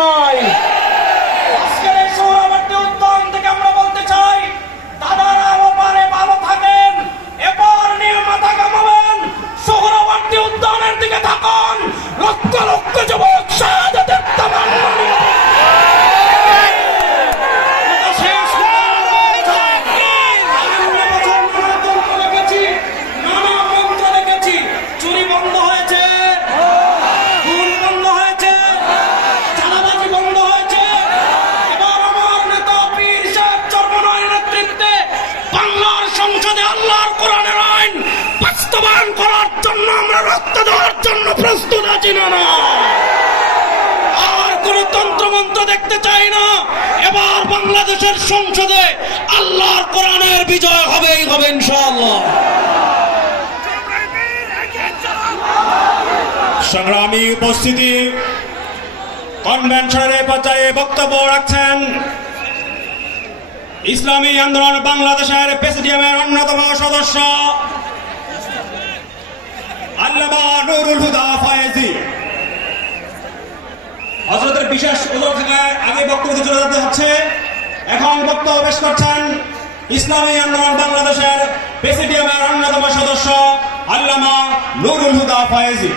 নয়। আজকের এই সোহরাওয়ার্দী উদ্যান থেকে আমরা বলতে চাই, দাদারা ওপারে ভালো থাকেন, এবার নিয়ে মাথা কামাবেন, সোহরাওয়ার্দী উদ্যানের দিকে থাকুন, লক্ষ লক্ষ যুবক শাহাদাতের তামান্না নিয়ে বাস্তবায়ন করার জন্য আমরা রক্ত দেওয়ার জন্য প্রস্তুত আছি না। আর কোন তন্ত্রমন্ত্র দেখতে চাই না। এবার বাংলাদেশের সংসদে আল্লাহর কোরআনের বিজয় হবেই হবে ইনশাআল্লাহ। সংগ্রামী উপস্থিতি, কনভেনশনের পর্যায়ে বক্তব্য রাখছেন ইসলামী আন্দোলন বাংলাদেশের প্রেসিডিয়ামের অন্যতম সদস্য আল্লামা নুরুল হুদা ফয়েজী। হযরতের বিশেষ উজর থেকে আগে বক্তব্য চলে যেতে হচ্ছে। এখন বক্তব্য পেশ করছেন ইসলামী আন্দোলন বাংলাদেশের প্রেসিডিয়ামের অন্যতম সদস্য আল্লামা নুরুল হুদা ফয়েজী।